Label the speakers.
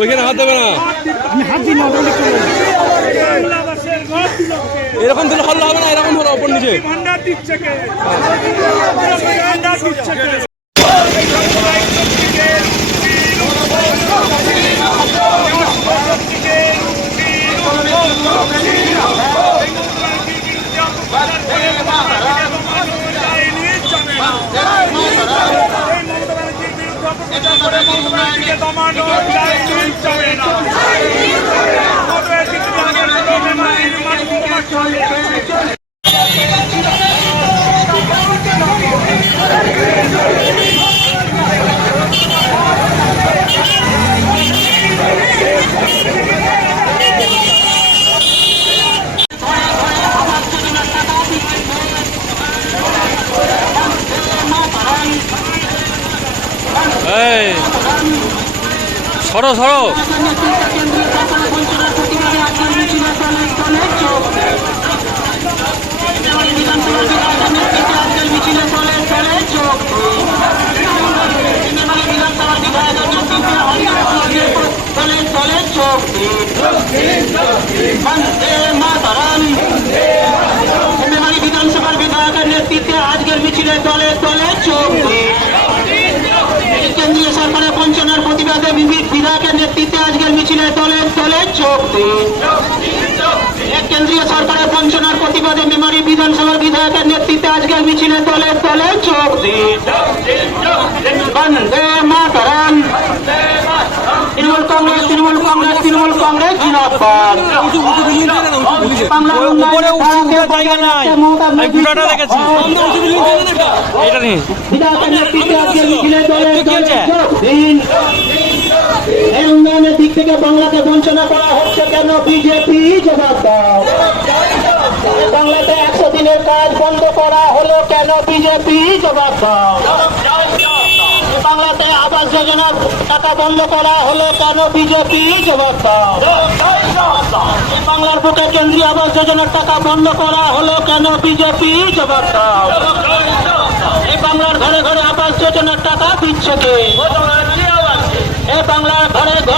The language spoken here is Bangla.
Speaker 1: ওইখানে হাত দেবে না। এরকম দিলে হল্লা হবে না এরকম হলো ওপর নিচে।
Speaker 2: দিচ্ছে কে ভান্ডার দিচ্ছে কে দমানো চলে না
Speaker 1: সরো সরো।
Speaker 3: বিধানসভার বিধায়কের নেতৃত্বে আজকের মিছিলে দলে দলে চোখ দিন। কেন্দ্রীয় সরকারের বঞ্চনার প্রতিবাদে বিবি- বিধায়কের নেতৃত্বে আজকের মিছিলে দলে দলে যোগ দিন কেন্দ্রীয় সরকারের বঞ্চনার প্রতিবাদে মেমারি বিধানসভার বিধায়কের নেতৃত্বে আজকের মিছিলে দলে দলে যোগ দিন বন্দে মাতরম। তৃণমূল কংগ্রেস তৃণমূল কংগ্রেস তৃণমূল কংগ্রেস
Speaker 1: নিয়ে
Speaker 3: বিধায়কের নেতৃত্বে আজকের মিছিলে
Speaker 1: হয়েছে?
Speaker 3: যোগ দিন থেকে বাংলাকে বঞ্চনা করা হচ্ছে কেন? বিজেপি জবাব দাও। বাংলাতে একশো দিনের কাজ বন্ধ করা হলো কেন? বিজেপি জবাব দাও। বাংলাতে আবাস যোজনার টাকা বন্ধ করা হলো কেন? বিজেপি জবাব দাও। বাংলার বুকে কেন্দ্রীয় আবাস যোজনার টাকা বন্ধ করা হলো কেন? বিজেপি জবাব দাও। বাংলার ঘরে ঘরে আবাস যোজনার টাকা দিচ্ছে কে? বাংলার ঘরে ঘরে